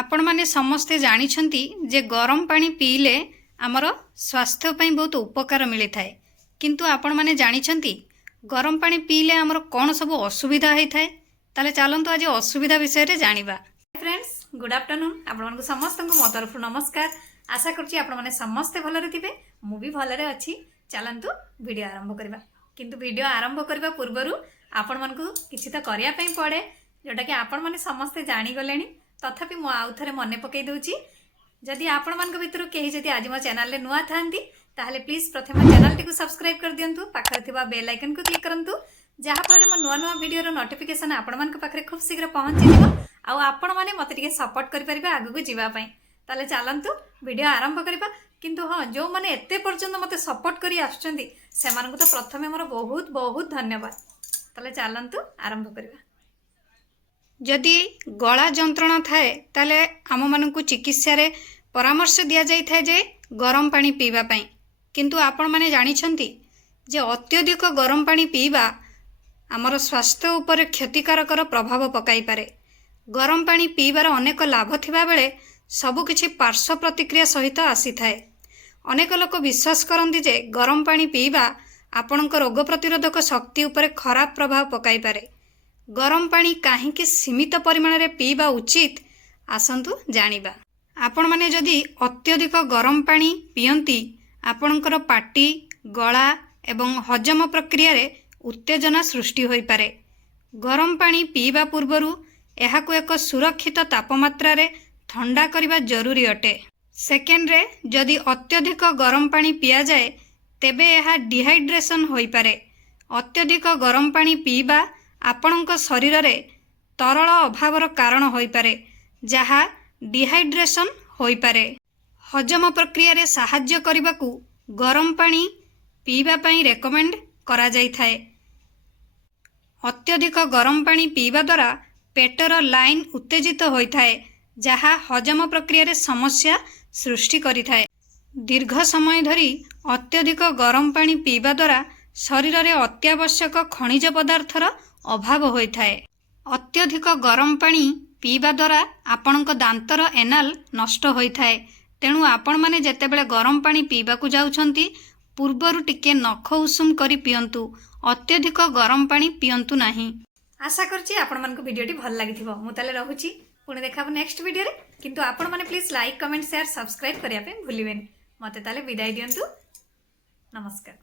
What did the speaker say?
आपण माने समस्ते जानिछंती जे गरम पानी पीले आमर स्वास्थ्य पई बहुत उपकार मिली थाए किंतु आपण माने जानिछंती गरम पानी पीले आमर कौन सब असुविधा होई थाए। ताले चलंतु आज असुविधा विषय रे जानिबा। फ्रेंड्स गुड आफ्टरनून आपण मानकु समस्त को मो तरफ नमस्कार। आशा करछि आपण माने समस्ते भलरे थिबे मु भी भलरे अछि। चलंतु वीडियो आरंभ करबा किंतु वीडियो आरंभ करबा पूर्वरु आपण मानकु किछि त करिया पई पड़े जोटा कि आपण माने समस्ते जानि गलेनी तथापि मु आउ थरे मने पकई दउची। जदि आपण मानक भितरु केही जदि आज मो चैनल रे नुआ थांती ताहले प्लीज प्रथम चैनल टी को सब्सक्राइब कर दियंतु, पाखरे थिबा बेल आइकन को क्लिक करंतु जहा फले मो नुआ नुआ वीडियो रो नोटिफिकेशन आपण मानक पाखरे खूब शीघ्र पहुंची जिवो आ आपण माने मते टिके सपोर्ट करि परिबा आगु को जीवा पई। ताले चलंतु वीडियो आरंभ करबा किंतु हां जो माने एते पर्यंत मते सपोर्ट करि आछंती से मानकु तो प्रथमे मोर बहुत बहुत धन्यवाद। ताले चलंतु आरंभ करबा। जदि गला जंत्रणा थाए ताले आम मानकु चिकित्सा रे परामर्श दिया जाई थाए जे गरम पानी पीवा पई किंतु आपण माने जानिछंती जे अत्यधिक गरम पानी पीवा आमर स्वास्थ्य उपर क्षतिकारकर प्रभाव पकाई पारे। गरम पानी पीबार अनेक लाभ थिबा बेले सबु किछि पार्श्व प्रतिक्रिया सहित आसी थाए। अनेक लोक विश्वास करंती जे गरम पानी पीवा आपणक रोग प्रतिरोधक शक्ति उपर खराब प्रभाव पकाई पारे। गरम पानी काहींकि सीमित परिमाण रे पीवा उचित आसंतु जानिबा। आपण माने जदि अत्यधिक गरम पानी पियंती आपणकर पाटी गला एवं हजम प्रक्रिया रे उत्तेजना सृष्टि होई पारे। गरम पानी पीवा पूर्वरु एहाको एक सुरक्षित तापमात्रा रे ठंडा करिबा जरूरी अटे। सेकेंड रे जदि अत्यधिक गरम पानी पिया जाए तेबे एहा डिहाइड्रेशन होई पारे। अत्यधिक गरम पानी पीवा आपणक शरीर रे तरल अभावर कारण होई पारे जहा डिहाइड्रेशन होई पारे। हजम प्रक्रिया रे सहाय्य करिबाकू गरम पानी पीवा पई रेकमेंड करा जाई थाए। अत्यधिक गरम पानी पीवा द्वारा पेटर लाइन उत्तेजित होई थाए जहा हजम प्रक्रिया रे समस्या सृष्टि करि थाए। दीर्घ समय धरी अत्यधिक गरम पानी पीवा द्वारा शरीर रे अत्यावश्यक खनिज पदार्थर अभाव होई थाए। अत्यधिक गरम पानी पीवा द्वारा आपणक दांतर एनाल नष्ट होई थाए। तेणु आपण माने जेतेबेले गरम पानी पीवाकू जाउछंती पूर्वरु टिके नख उषुम करी पियंतु, अत्यधिक गरम पानी पियंतु नाही। आशा करछि आपण मानक वीडियोटी भल लागिथिबो। मु ताले रहूची पुणे देखाबो नेक्स्ट वीडियो रे किंतु आपण माने please like comment share subscribe करिया पे भूलिबेनी। मते ताले विदाई दियंतु। नमस्कार।